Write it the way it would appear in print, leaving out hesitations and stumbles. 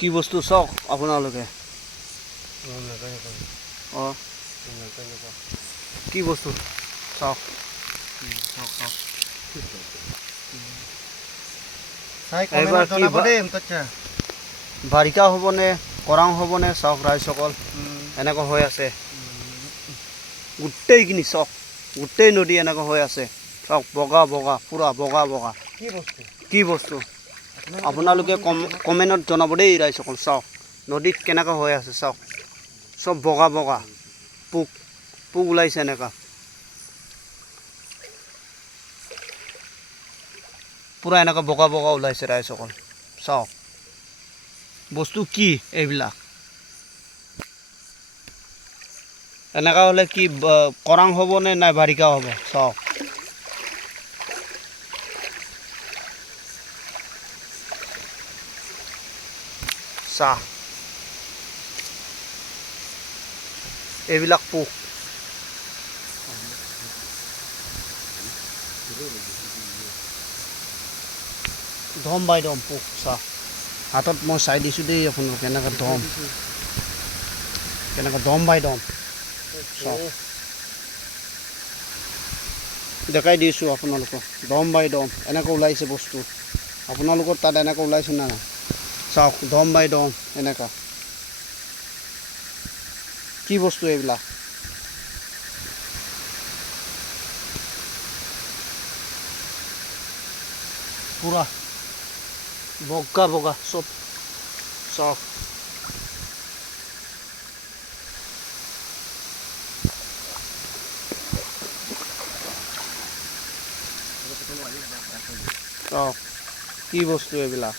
কি বস্তু চাওক আপোনালোকে অঁ কি বস্তু চাওক এইবাৰ কি বাৰিষা হ'বনে খৰাং হ'বনে চাওক ৰাইজসকল এনেকুৱা হৈ আছে গোটেইখিনি চাওক গোটেই নদী এনেকুৱা হৈ আছে চাওক বগা বগা পূৰা বগা বগা কি বস্তু আপোনালোকে কমেণ্টত জনাব দেই ৰাইজসকল চাওক নদীত কেনেকুৱা হৈ আছে চাওক চব বগা বগা পোক পোক ওলাইছে এনেকুৱা পূৰা এনেকুৱা বগা বগা ওলাইছে ৰাইজসকল চাওক বস্তু কি এইবিলাক এনেকুৱা হ'লে কি খৰাং হ'বনে নাই বাৰিষা হ'ব চাওক চাহ এইবিলাক পোক ধম বাই ধম পোক চাহ হাতত মই চাই দিছোঁ দেই আপোনালোক কেনেকৈ দম বাই দম চাওক দেখাই দিছোঁ আপোনালোকক দম বাই দম এনেকৈ ওলাইছে বস্তু আপোনালোকৰ তাত এনেকৈ ওলাইছে না নাই চাওক দম বাই দম এনেকুৱা কি বস্তু এইবিলাক পূৰা বগা বগা চব চাওক চাওক কি বস্তু এইবিলাক